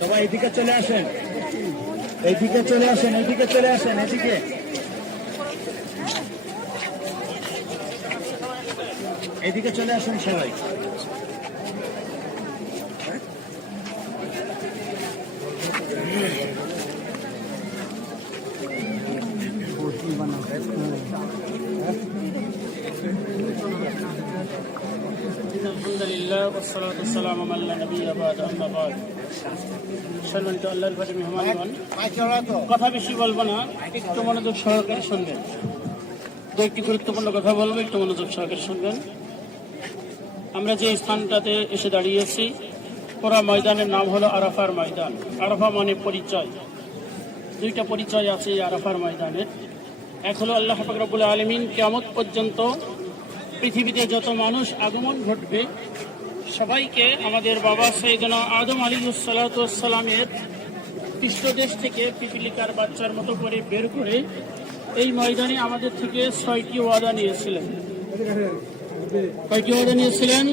সবাই এদিকে চলে আসেন, এইদিকে চলে আসেন, এইদিকে চলে আসেন, এদিকে এইদিকে চলে আসেন সবাই। আলহামদুলিল্লাহ ওয়াসসালাতু ওয়াসসালামু আলা নাবিয়্যিনা বা'দা আম্মা বা'দ। সম্মানিত আল্লাহর পাকে মেহমানগণ, কথা বেশি বলবো না, একটু মনোযোগ সহকারে শুনবেন। একটি গুরুত্বপূর্ণ কথা বলবো, একটু মনোযোগ সহকারে শুনবেন। আমরা যে স্থানটাতে এসে দাঁড়িয়েছি, পুরা ময়দানের নাম হলো আরাফার ময়দান। আরাফা মানে পরিচয়, দুইটা পরিচয় আছে এই আরাফার ময়দানের। এক হলো আল্লাহ পাক রব্বুল আলামিন কিয়ামত পর্যন্ত পৃথিবীতে যত মানুষ আগমন ঘটবে সবাইকে আমাদের বাবা সাইয়েদনা আদম আলাইহিস সালাতু ওয়াস সালামের পৃষ্ঠদেশ থেকে পিপীলিকার বাচ্চার মতো করে বের করে এই ময়দানে আমাদের থেকে 6টি ওয়াদা নিয়েছিলেন। কয়টি ওয়াদা নিয়েছিলেন?